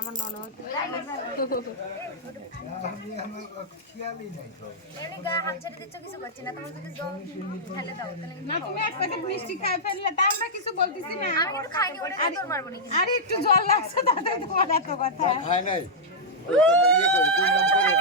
আমার ননদ হাত ছেড়ে দিচ্ছ কিছু করছি না, তোমার যদি জল ফেলে দাও না, তুমি এক প্যাকেট মিষ্টি খাই ফেললে তা আমরা কিছু বলতেছি না। আমি কিন্তু খাইনি, ওটা তোর মারবো না। আরে একটু জল লাগছে তাতে তোমার এত কথা খাই নাই। ইয়ে করে দুই নাম করে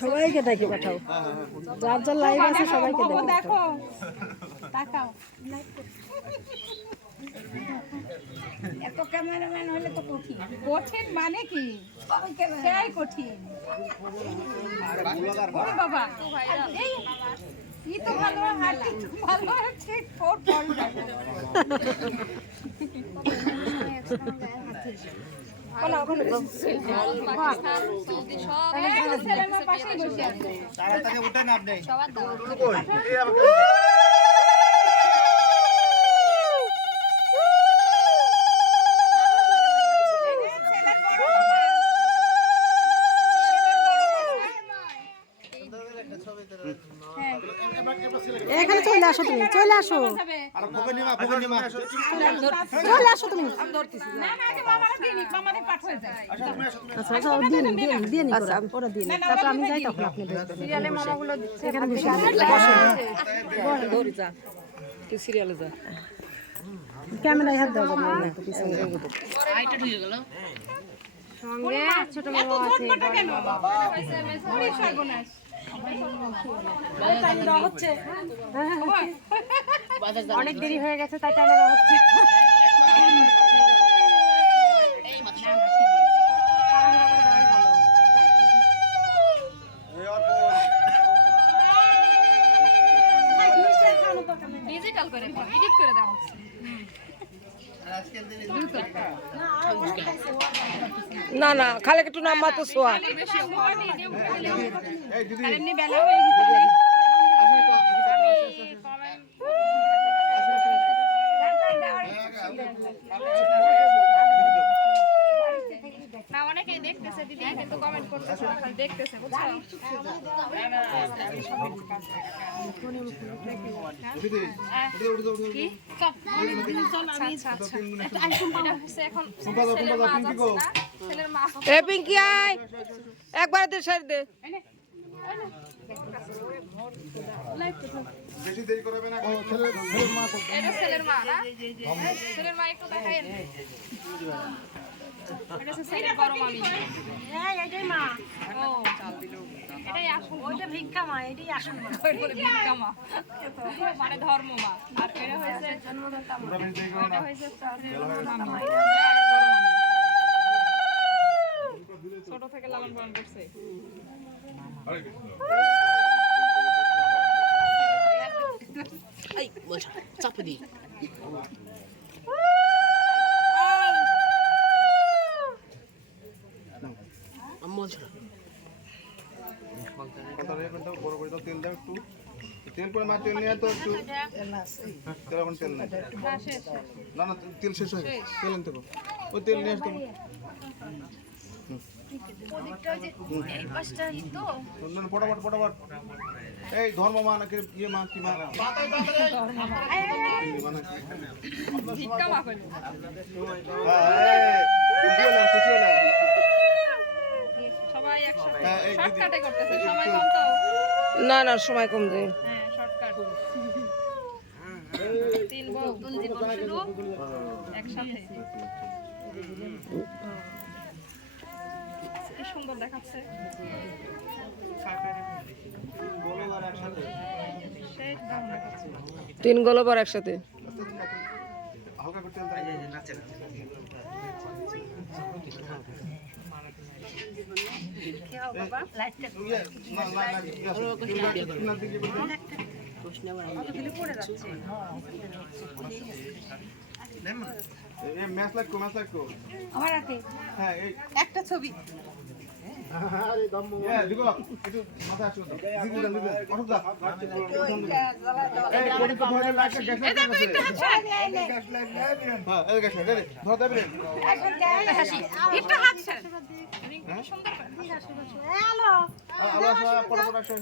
সবাইকে ডেকে পাঠাও, যার যার লাইভ আছে সবাইকে দেখো তাকাও। এত ক্যামেরাম্যান হলে তো কঠিন। কঠিন মানে কি? সেই কঠিন। ওরে বাবা, এই তো ভালো, হাঁটি তো ভালো, ঠিক ফোর পয়েন্ট। তাড়াতাড়ি উঠেন আপনি। এখানে চলে আসো, তুমি চলে আসো, চলে আসো তুমি। আচ্ছা দিন দিন দিন ওরা দিন, তারপর আমি যাই, তখন আপনি সিরিয়ালে মামাগুলো এখানে বসে যা, তুই সিরিয়ালে যা, ক্যামেরায় হাত দাও না আইটা ঢুকে গেল সঙ্গে ছোট মামা আছে। অনেক দেরি হয়ে গেছে, তাই টাইম হচ্ছে। ডিজিটাল করে এডিট করে দেওয়া হচ্ছে। না না, খালে একটু নাম মাত্র সোয়া। না অনেকেই দেখতেছে দিদি, কিন্তু কমেন্ট করতেছে না, খালি দেখতেছে, বুঝছো? এ পিঙ্কি আয়, একবার দে সাইড দে। বেশি দেরি করবে না, এটা ছেলের মা না? ছেলের মা একটু দেখাইন। এটা ছেলের বড় মামি। এইটাই মা। ও এটাই আসল, ওইটা ভিক্ষা মা, এটাই আসল মা। ওই বলে ভিক্ষা মা, মানে ধর্ম মা। আর এটা হয়েছে জন্মদাতা মা, এটা হয়েছে মামি, বড় মামি। ছোট থেকে লালন পালন করছে। এই বসা চাপ দি। আম্মা বড় করে দাও, তেল দাও একটু, তেল করে মা, তেল নিয়ে তো একটু তেল, এখন তেল নাই। না না, তেল শেষ হয়ে গেছে, তেল আনতে পারো, ওই তেল নিয়ে আসতে পটাপট পটাপট। এই ধর্ম মা নাকি ইয়ে মা, কি মা? ভিক্ষা মা কইলো। সবাই একসাথে শর্টকাটে করতেছে, সময় কম তো। না না, সময় কম দে। হ্যাঁ শর্টকাট। তিন বউ জীবন শুরু একসাথে। কি সুন্দর দেখাচ্ছে। তিন গোলবার একসাথে। হালকা করে তেল দাও। ম্যাচ লাগতো আমার হাতে হ্যাঁ এই একটা ছবি দিগো একটু মাথা আসো দাও অসুখ দাও এই কোটি তো ধরে লাইট গ্যাস লাইট আছে হ্যাঁ এই গ্যাস লাইট ধর দেবে একটু হাত ছাড় হ্যাঁ সুন্দর করে হ্যালো আসো পড়া আসো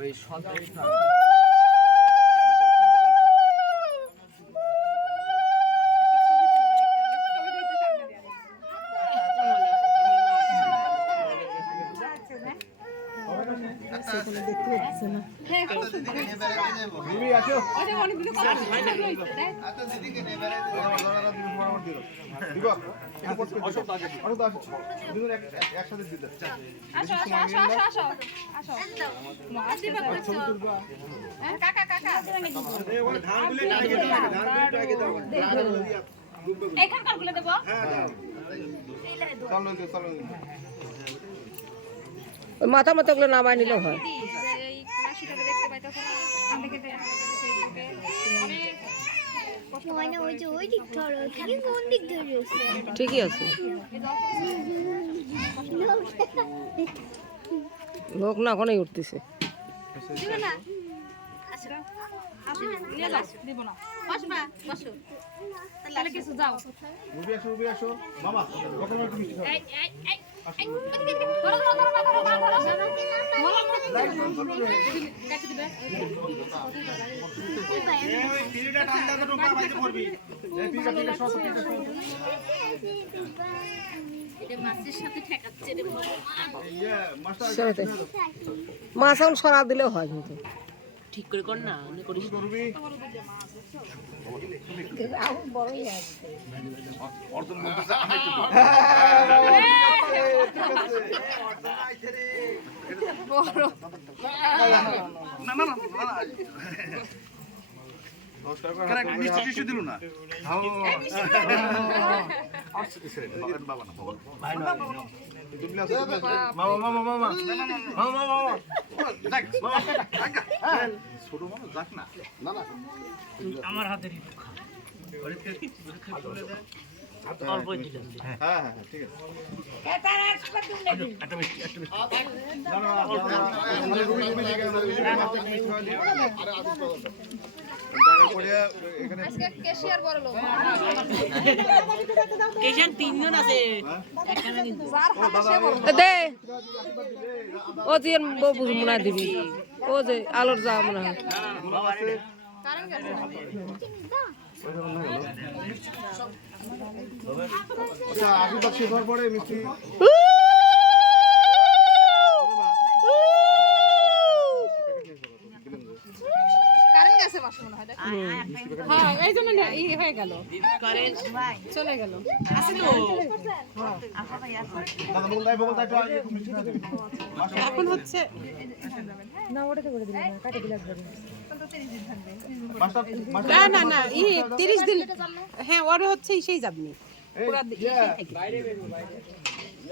ওই সন্ত্রাস না দিবি আসো ওরে অনেকগুলো কথা রয়েছে দেখ দিগো অসুখ দাও দুজন একসাথে দিতে আসো আসো আসো আসো আসো আসো আসিবা করছো কাকা কাকা এখানকার গুলো দেব চলো ওই মাথা মাথাগুলো নামায় নিলেও হয়। এই রাশিটাকে দেখতে পাই তখন আমাকে ওই দিক ধরো তুমি কোন দিক ধরেছো ঠিকই আছে, লোক না ওখানেই উঠতেছে। দিবে না আসো আসো নিয়ে যাও দিব না বসবা বসো তাহলে কিছু যাও রুবি আসো মামা কত মিনিট মিষ্টি খাও এই এই এই ধরো ধরো ধরো ধরো ধরো কাটি দিবে এই পিরিটা টান দাও তো বাইতে পড়বি এই পিরিটা সব এটা মাছের সাথে ঠেকাচ্ছে রে ইয়া মাস্টার সরাতে মাছ এখন সরা দিলেও হয় কিন্তু। ঠিক করে কর না অনেক করিস না। রুবি অর্জন বলতেছে আমি একটু না না না মিষ্টি টিস্টি দিল না বাবা না মামা মামা মামা মামা মামা দেখ মামা ছোট মানুষ যাক না না না আমার হাতের অল্পই দিলাম। হ্যাঁ হ্যাঁ হ্যাঁ ঠিক আছে একটা মিষ্টি না না মানে রুবি রুবি দিকে মাছটা মিষ্টি খাওয়া দিই টাকা করে এখানে আজকে ক্যাশিয়ার বড় লোক এখানে তিনজন আছে একখানে কিন্তু দে ও যে বুঝ মনে হয় দিবি, ও যে আলোর যা মনে হয়। কারণ গেছে আচ্ছা আশীর্বাদ শেষ হওয়ার পরে মিষ্টি কারণ গেছে বাসা মনে হয় হ্যাঁ এই জন্য ই হয়ে গেল করেন চলে গেল আছে তো দাদা বকুল তাই একটু মিষ্টি দিয়ে দিবি এখন হচ্ছে মাস্টার মাস্টার না না না ই 30 দিন হ্যাঁ ওর হচ্ছে সেই যাবনি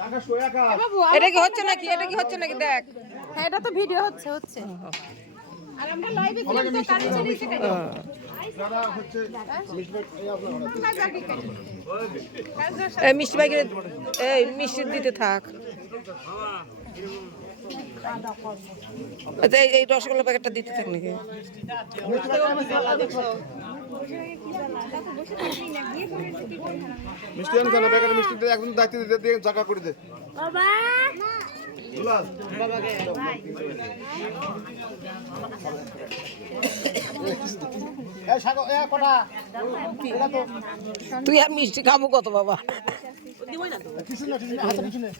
আকাশ কই আকাশ বাবু এটা কি হচ্ছে নাকি, এটা কি হচ্ছে নাকি দেখ। হ্যাঁ এটা তো ভিডিও হচ্ছে হচ্ছে আর আমরা লাইভে ছিলাম তো কারেন্ট চলে গেছে যারা হচ্ছে এই মিষ্টি বাইকে এই মিষ্টি দিতে থাক। আচ্ছা এই রসগোল্লা প্যাকেটটা দিতে থাক নাকি। মিষ্টি আন কেন বেকার মিষ্টি দিয়ে একদম দায়িত্ব দিয়ে জায়গা করে দে বাবা দুলাল এই সাগো এ কোটা এটা তো তুই আর মিষ্টি খাবো কত বাবা। কিছু না হাতে কিছু না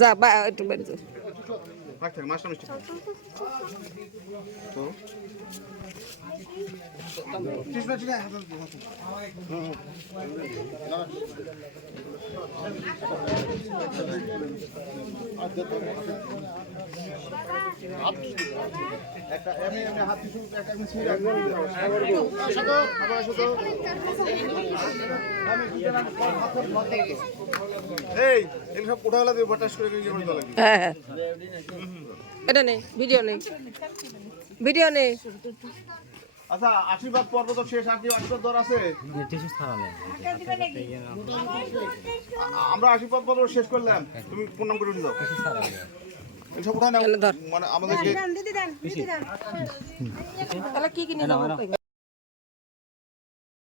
যা বা একটু বেরিয়ে যা। রাখ থাক মাছটা মিষ্টি খাও। তো কৃষ্ণ ঠিক আছে একটা এমনি এমনি হাত কিছু একটা এমনি ছিঁড়ে আসো তো আবার আসো তো আমি দুটো না হাত ধরে ধরতে তো এই এই সব কোঠাওয়ালা দিয়ে বাটাস করে নিয়ে যাবে লাগে হ্যাঁ হ্যাঁ এটা নেই ভিডিও নেই ভিডিও নেই আচ্ছা আশীর্বাদ পর্ব তো শেষ আর কি আশীর্বাদ দর আছে আমরা আশীর্বাদ পর্ব শেষ করলাম তুমি প্রণাম করে উঠে যাও এসব উঠা না মানে আমাদেরকে তাহলে কি কিনে